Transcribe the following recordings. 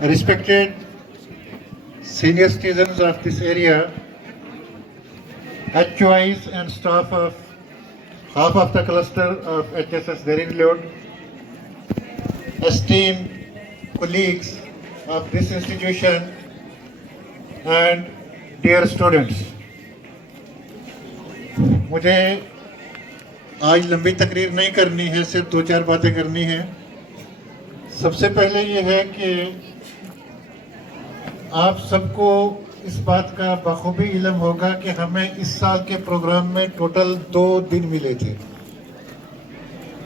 Respected senior citizens of this area, HOIs and staff of half of the cluster of HSS Daringlod, esteemed colleagues of this institution and dear students, मुझे आज लंबी तकरीर नहीं करनी है, सिर्फ दो चार बातें करनी है। सबसे पहले ये है कि आप सबको इस बात का बखूबी इल्म होगा कि हमें इस साल के प्रोग्राम में टोटल 2 दिन मिले थे।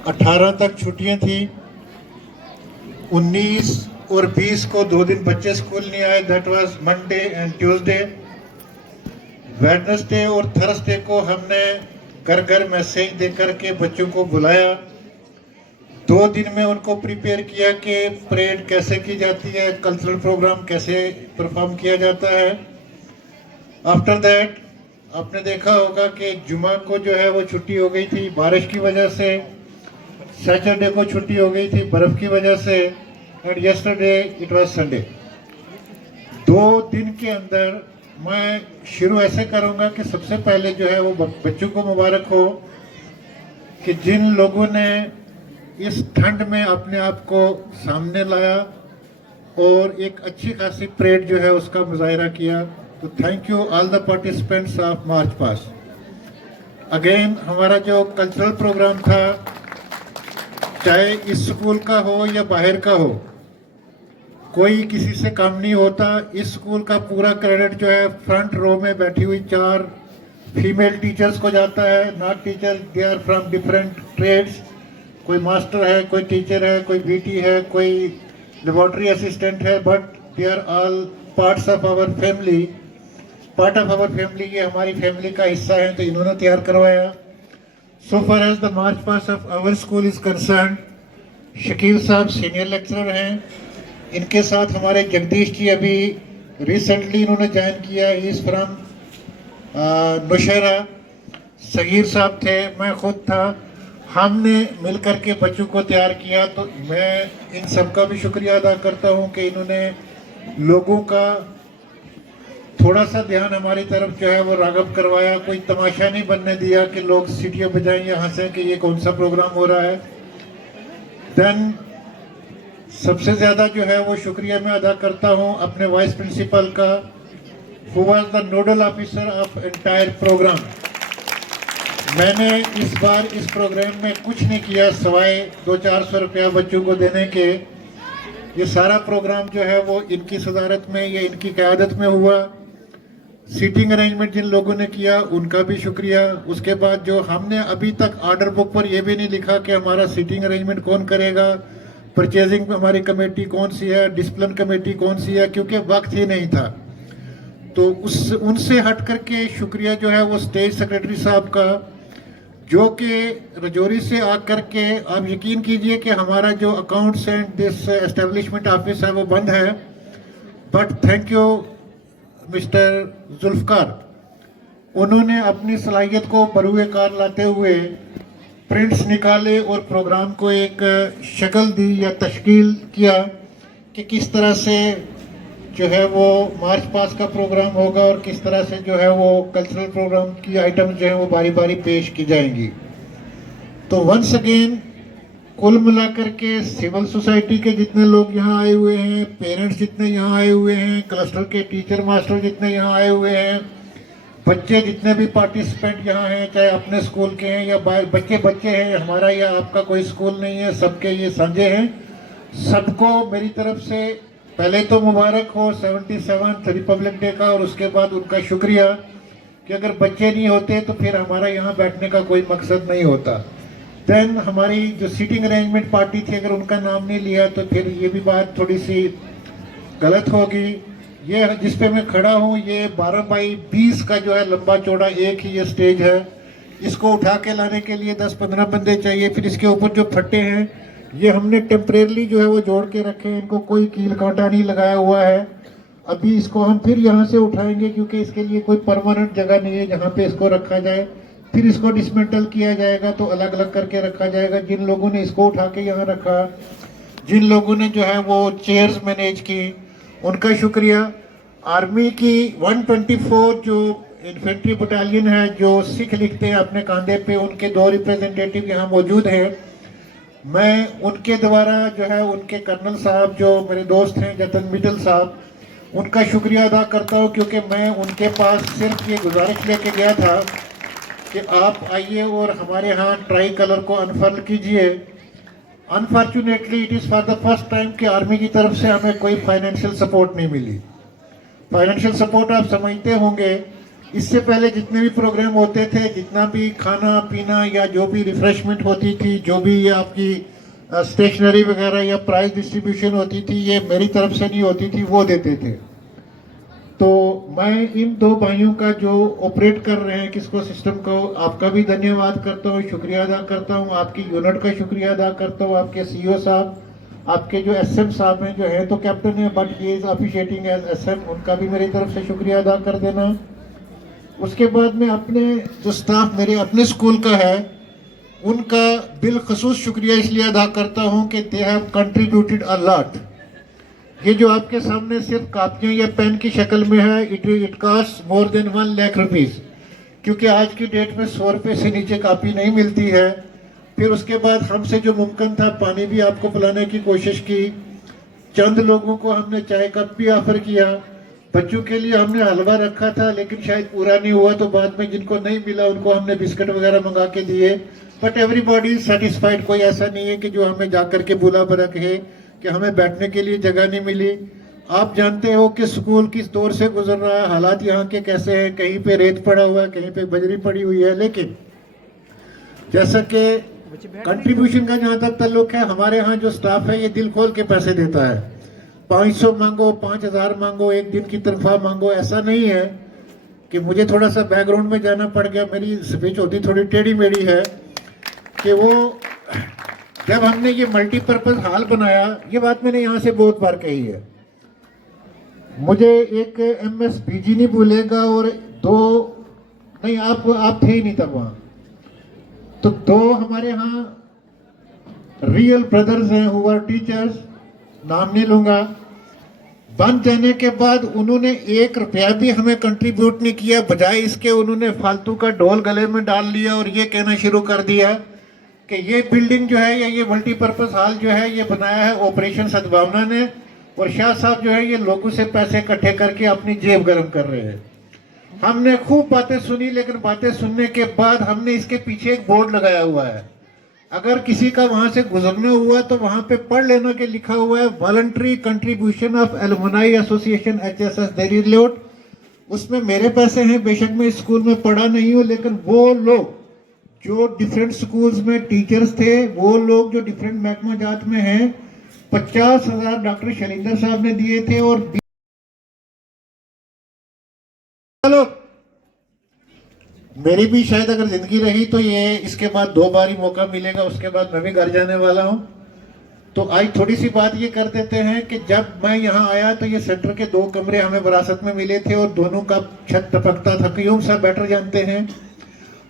18 तक छुट्टियां थी, 19 और 20 को 2 दिन बच्चे स्कूल नहीं आए, that was Monday and Tuesday. Wednesday और थर्सडे को हमने घर घर मैसेज दे करके बच्चों को बुलाया, 2 दिन में उनको प्रिपेयर किया कि परेड कैसे की जाती है, कल्चरल प्रोग्राम कैसे परफॉर्म किया जाता है। आफ्टर दैट आपने देखा होगा कि जुमा को जो है वो छुट्टी हो गई थी बारिश की वजह से, सैटरडे को छुट्टी हो गई थी बर्फ की वजह से, and yesterday it was Sunday. 2 दिन के अंदर मैं शुरू ऐसे करूंगा कि सबसे पहले जो है वो बच्चों को मुबारक हो कि जिन लोगों ने इस ठंड में अपने आप को सामने लाया और एक अच्छी खासी परेड जो है उसका मुजाहरा किया। तो thank you all the participants of march past. Again हमारा जो कल्चरल प्रोग्राम था, चाहे इस स्कूल का हो या बाहर का हो, कोई किसी से कम नहीं होता। इस स्कूल का पूरा क्रेडिट जो है फ्रंट रो में बैठी हुई 4 फीमेल टीचर्स को जाता है। Not teacher, they are from different trades, कोई मास्टर है, कोई टीचर है, कोई बीटी है, कोई लेबोरेटरी असिस्टेंट है, but they are all parts of our family. Part of our family, ये हमारी फैमिली का हिस्सा है, तो इन्होंने तैयार करवाया। So far as the march past of our school is concern, Shakeel Sahab senior lecturer हैं, इनके साथ हमारे जगदीश जी अभी रिसेंटली इन्होंने ज्वाइन किया, he is from Nowshera. Sagheer साहब थे, मैं खुद था, हमने मिलकर के बच्चों को तैयार किया। तो मैं इन सब का भी शुक्रिया अदा करता हूं कि इन्होंने लोगों का थोड़ा सा ध्यान हमारी तरफ जो है वो राग़िब करवाया। कोई तमाशा नहीं बनने दिया कि लोग सीटियां बजाएं या हंसें कि ये कौन सा प्रोग्राम हो रहा है। देन सबसे ज़्यादा जो है वो शुक्रिया मैं अदा करता हूं अपने वाइस प्रिंसिपल का, who was the nodal officer of entire programme. मैंने इस बार इस प्रोग्राम में कुछ नहीं किया सवाए 200-400 रुपया बच्चों को देने के। ये सारा प्रोग्राम जो है वो इनकी सदारत में या इनकी क़यादत में हुआ। सीटिंग अरेंजमेंट जिन लोगों ने किया उनका भी शुक्रिया। उसके बाद जो हमने अभी तक ऑर्डर बुक पर यह भी नहीं लिखा कि हमारा सीटिंग अरेंजमेंट कौन करेगा, परचेजिंग हमारी कमेटी कौन सी है, डिसिप्लिन कमेटी कौन सी है, क्योंकि वक्त ही नहीं था। तो उनसे हट करके शुक्रिया जो है वो स्टेज सेक्रेटरी साहब का, जो कि रजौरी से आकर के, आप यकीन कीजिए कि हमारा जो accounts and this establishment office है वो बंद है, but thank you mister Zulfiqar, उन्होंने अपनी सलाहियत को बरूए कार लाते हुए प्रिंट्स निकाले और प्रोग्राम को एक शक्ल दी या तश्कील किया कि किस तरह से जो है वो मार्च पास्ट का प्रोग्राम होगा और किस तरह से जो है वो कल्चरल प्रोग्राम की आइटम जो है वो बारी बारी पेश की जाएंगी। तो वंस अगेन कुल मिलाकर के सिविल सोसाइटी के जितने लोग यहाँ आए हुए हैं, पेरेंट्स जितने यहाँ आए हुए हैं, क्लस्टर के टीचर मास्टर जितने यहाँ आए हुए हैं, बच्चे जितने भी पार्टिसिपेंट यहाँ हैं, चाहे अपने स्कूल के हैं या बच्चे हैं, हमारा या आपका कोई स्कूल नहीं है, सबके ये साझे हैं। सबको मेरी तरफ से पहले तो मुबारक हो 77th रिपब्लिक डे का, और उसके बाद उनका शुक्रिया कि अगर बच्चे नहीं होते तो फिर हमारा यहाँ बैठने का कोई मकसद नहीं होता। देन हमारी जो सीटिंग अरेंजमेंट पार्टी थी, अगर उनका नाम नहीं लिया तो फिर ये भी बात थोड़ी सी गलत होगी। ये जिस पे मैं खड़ा हूँ ये 12 बाई 20 का जो है लंबा चौड़ा एक ही ये स्टेज है। इसको उठा के लाने के लिए 10-15 बंदे चाहिए। फिर इसके ऊपर जो फट्टे हैं ये हमने टेम्परेरली जो है वो जोड़ के रखे हैं, इनको कोई कील कांटा नहीं लगाया हुआ है। अभी इसको हम फिर यहाँ से उठाएंगे क्योंकि इसके लिए कोई परमानेंट जगह नहीं है जहाँ पे इसको रखा जाए। फिर इसको डिसमेंटल किया जाएगा तो अलग अलग करके रखा जाएगा। जिन लोगों ने इसको उठा के यहाँ रखा, जिन लोगों ने जो है वो चेयर्स मैनेज की, उनका शुक्रिया। आर्मी की 124 जो इन्फेंट्री बटालियन है, जो सिख लिखते हैं अपने कंधे पे, उनके 2 रिप्रेजेंटेटिव यहाँ मौजूद हैं। मैं उनके द्वारा जो है उनके कर्नल साहब जो मेरे दोस्त हैं जतन मित्तल साहब, उनका शुक्रिया अदा करता हूँ, क्योंकि मैं उनके पास सिर्फ ये गुजारिश लेके गया था कि आप आइए और हमारे यहाँ ट्राई कलर को अनफर्ल कीजिए। Unfortunately it is for the first time कि आर्मी की तरफ से हमें कोई फाइनेंशियल सपोर्ट नहीं मिली। फाइनेंशियल सपोर्ट आप समझते होंगे, इससे पहले जितने भी प्रोग्राम होते थे, जितना भी खाना पीना या जो भी रिफ्रेशमेंट होती थी, जो भी ये आपकी स्टेशनरी वगैरह या प्राइज डिस्ट्रीब्यूशन होती थी, ये मेरी तरफ से नहीं होती थी, वो देते थे। तो मैं इन 2 भाइयों का जो ऑपरेट कर रहे हैं किसको सिस्टम को, आपका भी धन्यवाद करता हूँ, शुक्रिया अदा करता हूँ। आपकी यूनिट का शुक्रिया अदा करता हूँ, आपके सीईओ साहब, आपके जो एसएम साहब हैं, जो है तो कैप्टन है but he is officiating as SM, उनका भी मेरी तरफ से शुक्रिया अदा कर देना। उसके बाद में अपने जो स्टाफ मेरे अपने स्कूल का है, उनका बिलखसूस शुक्रिया इसलिए अदा करता हूँ कि they have contributed a lot. ये जो आपके सामने सिर्फ कापियाँ या पेन की शक्ल में है, it cost more than 1 lakh rupees, क्योंकि आज की डेट में 100 रुपये से नीचे कापी नहीं मिलती है। फिर उसके बाद हमसे जो मुमकिन था पानी भी आपको पिलाने की कोशिश की, चंद लोगों को हमने चाय कप भी ऑफर किया, बच्चों के लिए हमने हलवा रखा था लेकिन शायद पूरा नहीं हुआ, तो बाद में जिनको नहीं मिला उनको हमने बिस्किट वगैरह मंगा के दिए। बट एवरीबॉडी इज सेटिस्फाइड, कोई ऐसा नहीं है कि जो हमें जा करके बुला भरा कहे कि हमें बैठने के लिए जगह नहीं मिली। आप जानते हो कि स्कूल किस दौर से गुजर रहा है, हालात यहाँ के कैसे हैं, कहीं पे रेत पड़ा हुआ है, कहीं पे बजरी पड़ी हुई है। लेकिन जैसा कि कंट्रीब्यूशन का जहाँ तक ताल्लुक है, हमारे यहाँ जो स्टाफ है ये दिल खोल के पैसे देता है। 500 मांगो, 5000 मांगो, एक दिन की तनख्वाह मांगो, ऐसा नहीं है। कि मुझे थोड़ा सा बैकग्राउंड में जाना पड़ गया, मेरी स्पीच होती थोड़ी टेढ़ी मेढ़ी है। कि वो जब हमने ये मल्टीपर्पज हॉल बनाया, ये बात मैंने यहाँ से बहुत बार कही है, मुझे एक MSBG नहीं भूलेगा, और 2 नहीं, आप थे ही नहीं तब वहाँ, तो 2 हमारे यहाँ रियल ब्रदर्स हैं हु आर टीचर्स, नाम नहीं लूंगा। बन जाने के बाद उन्होंने 1 रुपया भी हमें कंट्रीब्यूट नहीं किया, बजाय इसके उन्होंने फालतू का ढोल गले में डाल लिया और ये कहना शुरू कर दिया कि ये बिल्डिंग जो है या ये मल्टीपर्पज हॉल जो है ये बनाया है ऑपरेशन सद्भावना ने, और शाह साहब जो है ये लोगों से पैसे इकट्ठे करके अपनी जेब गर्म कर रहे हैं। हमने खूब बातें सुनी, लेकिन बातें सुनने के बाद हमने इसके पीछे एक बोर्ड लगाया हुआ है, अगर किसी का वहां से गुजरना हुआ तो वहां पे पढ़ लेना के लिखा हुआ है voluntary contribution of alumni association HSS देहरी लोट। उसमें मेरे पैसे हैं, बेशक मैं इस स्कूल में पढ़ा नहीं हूँ, लेकिन वो लोग जो डिफरेंट स्कूल्स में टीचर्स थे, वो लोग जो डिफरेंट महकमा जात में हैं, 50,000 डॉक्टर शैलेंद्र साहब ने दिए थे, और मेरी भी शायद अगर जिंदगी रही तो ये इसके बाद 2 बार ही मौका मिलेगा, उसके बाद मैं भी घर जाने वाला हूं। तो आज थोड़ी सी बात ये कर देते हैं कि जब मैं यहाँ आया तो ये सेंटर के 2 कमरे हमें विरासत में मिले थे, और दोनों का छत टपकता था, क्यों सब बेटर जानते हैं।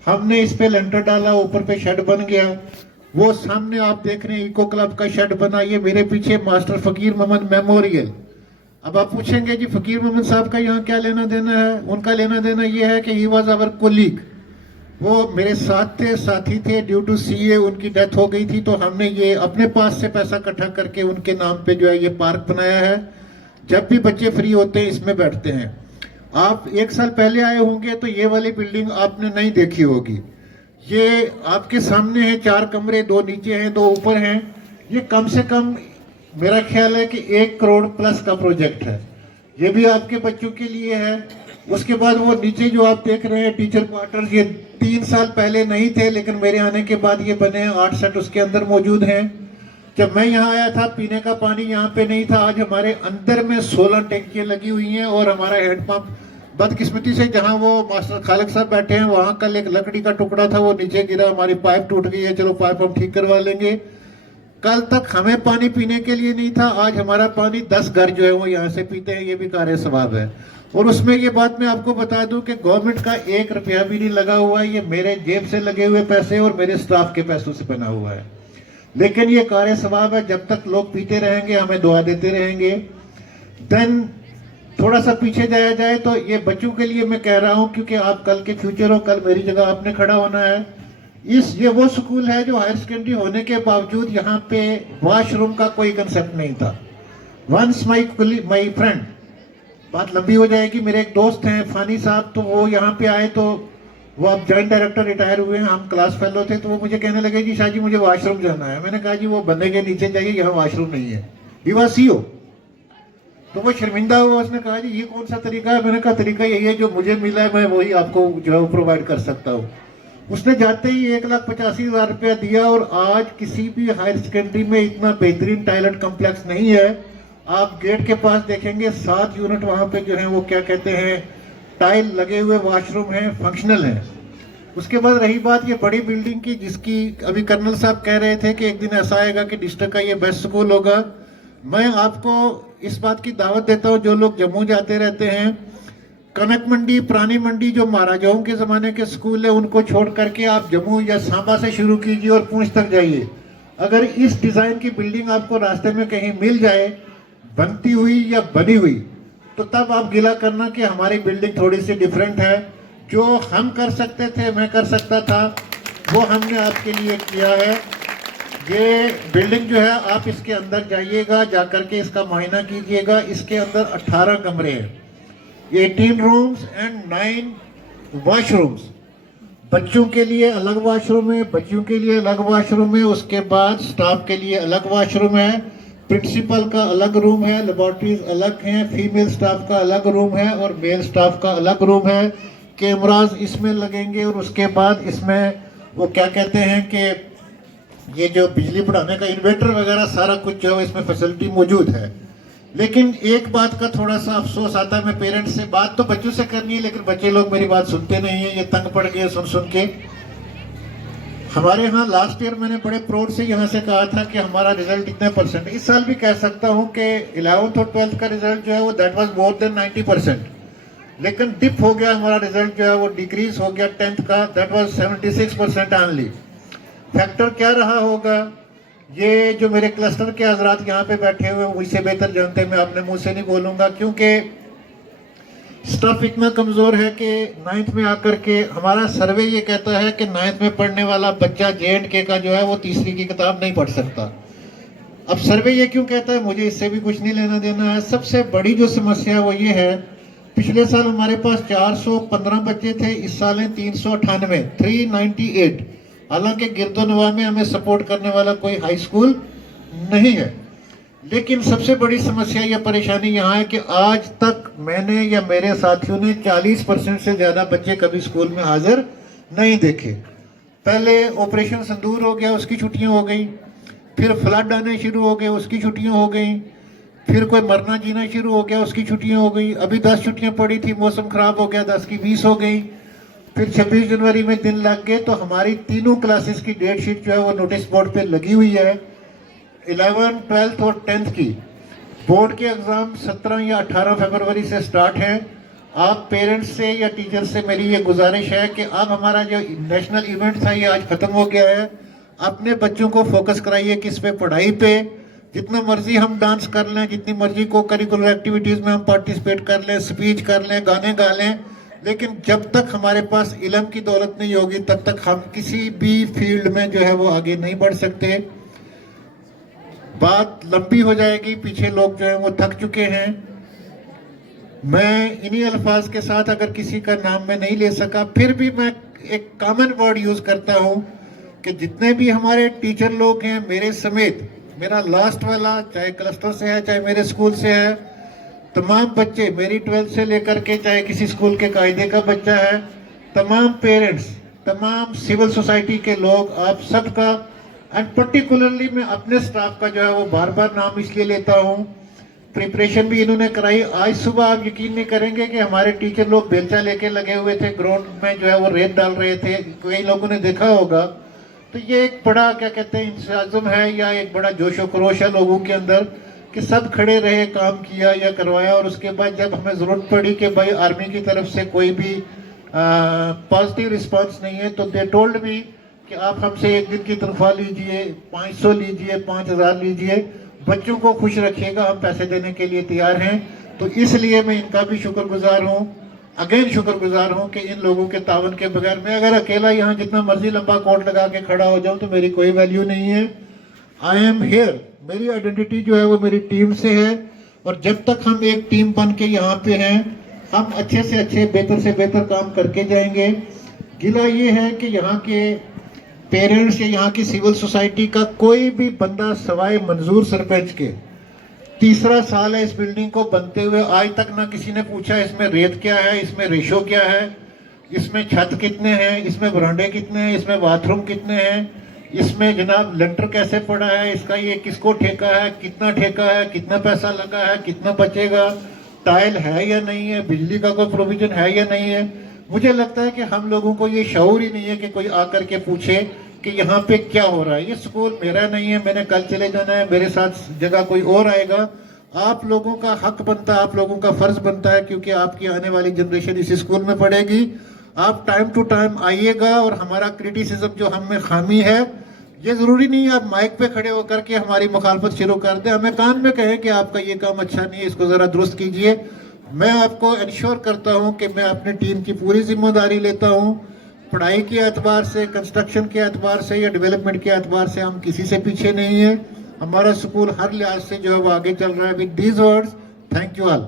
हमने इस पे लेंटर डाला, ऊपर पे शेड बन गया, वो सामने आप देख रहे हैं इको क्लब का शेड बना, ये मेरे पीछे मास्टर फकीर मोहम्मद मेमोरियल। अब आप पूछेंगे जी फकीर मोहम्मद साहब का यहाँ क्या लेना देना है। उनका लेना देना ये है कि ही वॉज अवर कोलीग, वो मेरे साथ थे, साथी थे, ड्यू टू CA उनकी डेथ हो गई थी, तो हमने ये अपने पास से पैसा इकट्ठा करके उनके नाम पे जो है ये पार्क बनाया है। जब भी बच्चे फ्री होते हैं इसमें बैठते हैं। आप 1 साल पहले आए होंगे तो ये वाली बिल्डिंग आपने नहीं देखी होगी। ये आपके सामने है, 4 कमरे, 2 नीचे हैं, 2 ऊपर हैं। ये कम से कम मेरा ख्याल है कि 1 करोड़ प्लस का प्रोजेक्ट है। ये भी आपके बच्चों के लिए है। उसके बाद वो नीचे जो आप देख रहे हैं टीचर क्वार्टर्स, ये 3 साल पहले नहीं थे, लेकिन मेरे आने के बाद ये बने हैं। 8 सेट उसके अंदर मौजूद हैं। जब मैं यहाँ आया था पीने का पानी यहाँ पे नहीं था। आज हमारे अंदर में 16 टैंकियाँ लगी हुई हैं, और हमारा हैंडपंप, बदकिस्मती से जहाँ वो मास्टर खालिक साहब बैठे हैं वहाँ कल एक लकड़ी का टुकड़ा था, वो नीचे गिरा, हमारी पाइप टूट गई है। चलो पाइप हम ठीक करवा लेंगे। कल तक हमें पानी पीने के लिए नहीं था, आज हमारा पानी 10 घर जो है वो यहाँ से पीते हैं। ये भी कार्य सवाब है। और उसमें ये बात मैं आपको बता दूं कि गवर्नमेंट का 1 रुपया भी नहीं लगा हुआ है। ये मेरे जेब से लगे हुए पैसे और मेरे स्टाफ के पैसों से बना हुआ है। लेकिन ये कार्य सवाब है, जब तक लोग पीते रहेंगे हमें दुआ देते रहेंगे। देन थोड़ा सा पीछे जाया जाए तो ये बच्चों के लिए मैं कह रहा हूँ, क्योंकि आप कल के फ्यूचर हो, कल मेरी जगह आपने खड़ा होना है। ये वो स्कूल है जो हायर सेकेंडरी होने के बावजूद यहाँ पे वॉशरूम का कोई कंसेप्ट नहीं था। वंस माई फ्रेंड, बात लंबी हो जाएगी, मेरे एक दोस्त हैं फानी साहब, तो वो यहाँ पे आए, तो वो अब जॉइंट डायरेक्टर रिटायर हुए हैं, हम क्लास फेलो थे, तो वो मुझे कहने लगे जी शाह जी मुझे वॉशरूम जाना है। मैंने कहा जी वो बंदे के नीचे जाइए, यहाँ वॉशरूम नहीं है। He was CEO. तो वो शर्मिंदा हुआ, उसने कहा जी ये कौन सा तरीका है। मैंने कहा तरीका यही है, जो मुझे मिला है मैं वही आपको जो है प्रोवाइड कर सकता हूँ। उसने जाते ही 1,85,000 रुपया दिया, और आज किसी भी हायर सेकेंडरी में इतना बेहतरीन टॉयलेट कॉम्प्लेक्स नहीं है। आप गेट के पास देखेंगे 7 यूनिट वहां पे जो है वो क्या कहते हैं टाइल लगे हुए वॉशरूम हैं, फंक्शनल हैं। उसके बाद रही बात ये बड़ी बिल्डिंग की, जिसकी अभी कर्नल साहब कह रहे थे कि एक दिन ऐसा आएगा कि डिस्ट्रिक्ट का ये बेस्ट स्कूल होगा। मैं आपको इस बात की दावत देता हूँ, जो लोग जम्मू जाते रहते हैं, कनक मंडी, पुरानी मंडी जो महाराजाओं के ज़माने के स्कूल है, उनको छोड़ करके आप जम्मू या सांबा से शुरू कीजिए और पूंछ तक जाइए। अगर इस डिज़ाइन की बिल्डिंग आपको रास्ते में कहीं मिल जाए, बनती हुई या बनी हुई, तो तब आप गिला करना कि हमारी बिल्डिंग थोड़ी सी डिफरेंट है। जो हम कर सकते थे, मैं कर सकता था, वो हमने आपके लिए किया है। ये बिल्डिंग जो है, आप इसके अंदर जाइएगा, जाकर के इसका मुआयना कीजिएगा। इसके अंदर 18 कमरे हैं, 18 रूम्स एंड 9 वॉशरूम्स। बच्चों के लिए अलग वॉशरूम है, बच्चों के लिए अलग वॉशरूम है, उसके बाद स्टाफ के लिए अलग वॉशरूम है, प्रिंसिपल का अलग रूम है, लेबोरेटरीज अलग हैं, फीमेल स्टाफ का अलग रूम है और मेल स्टाफ का अलग रूम है। कैमराज इसमें लगेंगे, और उसके बाद इसमें वो क्या कहते हैं कि ये जो बिजली बढ़ाने का इन्वर्टर वगैरह सारा कुछ जो है इसमें फैसिलिटी मौजूद है। लेकिन एक बात का थोड़ा सा अफसोस आता है, मैं पेरेंट्स से बात तो बच्चों से करनी है, लेकिन बच्चे लोग मेरी बात सुनते नहीं है, ये तंग पड़ गए सुन सुन के। हमारे यहाँ लास्ट ईयर मैंने बड़े प्राउड से यहाँ से कहा था कि हमारा रिजल्ट इतने परसेंट, इस साल भी कह सकता हूँ कि 11th और 12th का रिजल्ट जो है वो दैट वाज मोर देन 90%, लेकिन डिप हो गया हमारा रिजल्ट जो है वो डिक्रीज हो गया 10th का, दैट वाज 76% ओनली। फैक्टर क्या रहा होगा, ये जो मेरे क्लस्टर के हजरात यहाँ पे बैठे हुए मुझसे बेहतर जानते हैं, मैं अपने मुंह से नहीं बोलूँगा, क्योंकि स्टाफ इतना कमज़ोर है कि 9th में आकर के हमारा सर्वे ये कहता है कि 9th में पढ़ने वाला बच्चा J&K का जो है वो तीसरी की किताब नहीं पढ़ सकता। अब सर्वे ये क्यों कहता है, मुझे इससे भी कुछ नहीं लेना देना है। सबसे बड़ी जो समस्या वो ये है, पिछले साल हमारे पास 415 बच्चे थे, इस साल है 398, 398। हालांकि गिरदोनवा में हमें सपोर्ट करने वाला कोई हाई स्कूल नहीं है, लेकिन सबसे बड़ी समस्या या परेशानी यहाँ है कि आज तक मैंने या मेरे साथियों ने 40% से ज़्यादा बच्चे कभी स्कूल में हाजिर नहीं देखे। पहले ऑपरेशन संदूर हो गया, उसकी छुट्टियाँ हो गई, फिर फ्लड आने शुरू हो गए, उसकी छुट्टियाँ हो गई, फिर कोई मरना जीना शुरू हो गया, उसकी छुट्टियाँ हो गई। अभी 10 छुट्टियाँ पड़ी थी, मौसम ख़राब हो गया, 10 की 20 हो गई। फिर 26 जनवरी में दिन लग गए, तो हमारी तीनों क्लासेस की डेट शीट जो है वो नोटिस बोर्ड पे लगी हुई है। 11th, 12th और 10th की बोर्ड के एग्ज़ाम 17 या 18 फरवरी से स्टार्ट हैं। आप पेरेंट्स से या टीचर से मेरी ये गुजारिश है कि अब हमारा जो नेशनल इवेंट था ये आज ख़त्म हो गया है, अपने बच्चों को फोकस कराइए किस पे, पढ़ाई पे। जितना मर्जी हम डांस कर लें, जितनी मर्जी को करिकुलर एक्टिविटीज़ में हम पार्टिसिपेट कर लें, स्पीच कर लें, गाने गा लें, लेकिन जब तक हमारे पास इल्म की दौलत नहीं होगी तब तक हम किसी भी फील्ड में जो है वो आगे नहीं बढ़ सकते। बात लंबी हो जाएगी, पीछे लोग जो है वो थक चुके हैं। मैं इन्हीं अल्फाज के साथ अगर किसी का नाम मैं नहीं ले सका, फिर भी मैं एक कॉमन वर्ड यूज़ करता हूँ कि जितने भी हमारे टीचर लोग हैं, मेरे समेत, मेरा लास्ट वाला चाहे क्लस्टर से है चाहे मेरे स्कूल से है, तमाम बच्चे, मेरी 12th से लेकर के चाहे किसी स्कूल के कायदे का बच्चा है, तमाम पेरेंट्स, तमाम सिविल सोसाइटी के लोग, आप सबका एंड पर्टिकुलरली मैं अपने स्टाफ का जो है वो बार बार नाम इसलिए लेता हूँ। प्रिपरेशन भी इन्होंने कराई। आज सुबह आप यकीन नहीं करेंगे कि हमारे टीचर लोग बेलचा लेके लगे हुए थे, ग्राउंड में जो है वो रेत डाल रहे थे, कई लोगों ने देखा होगा। तो ये एक बड़ा क्या कहते हैं इंतजाम है, या एक बड़ा जोश व खरोश है लोगों के अंदर कि सब खड़े रहे, काम किया या करवाया। और उसके बाद जब हमें ज़रूरत पड़ी कि भाई आर्मी की तरफ से कोई भी पॉजिटिव रिस्पांस नहीं है, तो दे टोल्ड मी कि आप हमसे एक दिन की तनख्वाह लीजिए, 500 लीजिए, 5000 लीजिए, बच्चों को खुश रखिएगा, हम पैसे देने के लिए तैयार हैं। तो इसलिए मैं इनका भी शुक्रगुजार हूँ, अगेन शुक्रगुजार हूँ कि इन लोगों के तावन के बगैर मैं अगर अकेला यहाँ जितना मर्जी लंबा कोट लगा के खड़ा हो जाऊँ तो मेरी कोई वैल्यू नहीं है। आई एम हेयर, मेरी आइडेंटिटी जो है वो मेरी टीम से है, और जब तक हम एक टीम बन के यहाँ पे हैं हम अच्छे से अच्छे बेहतर से बेहतर काम करके जाएंगे। गिला ये है कि यहाँ के पेरेंट्स या यहाँ की सिविल सोसाइटी का कोई भी बंदा सवाए मंजूर सरपंच के, तीसरा साल है इस बिल्डिंग को बनते हुए, आज तक ना किसी ने पूछा इसमें रेत क्या है, इसमें रेशो क्या है, इसमें छत कितने हैं, इसमें बरांडे कितने हैं, इसमें बाथरूम कितने हैं, इसमें जनाब लेंटर कैसे पड़ा है, इसका ये किसको ठेका है, कितना पैसा लगा है, कितना बचेगा, टाइल है या नहीं है, बिजली का कोई प्रोविजन है या नहीं है। मुझे लगता है कि हम लोगों को ये शऊर ही नहीं है कि कोई आकर के पूछे कि यहाँ पे क्या हो रहा है। ये स्कूल मेरा नहीं है, मैंने कल चले जाना है, मेरे साथ जगह कोई और आएगा। आप लोगों का हक बनता है, आप लोगों का फर्ज बनता है, क्योंकि आपकी आने वाली जनरेशन इस स्कूल में पढ़ेगी। आप टाइम टू टाइम आइएगा और हमारा क्रिटिसिज्म जो हम में खामी है, ये जरूरी नहीं है आप माइक पे खड़े होकर के हमारी मुखालफत शुरू कर दें, हमें कान में कहें कि आपका ये काम अच्छा नहीं है, इसको जरा दुरुस्त कीजिए। मैं आपको इंश्योर करता हूं कि मैं अपनी टीम की पूरी जिम्मेदारी लेता हूं। पढ़ाई के एतबार से, कंस्ट्रक्शन के एतबार से या डेवलपमेंट के एतबार से हम किसी से पीछे नहीं है। हमारा स्कूल हर लिहाज से जो है वो आगे चल रहा है। With these words, thank you all.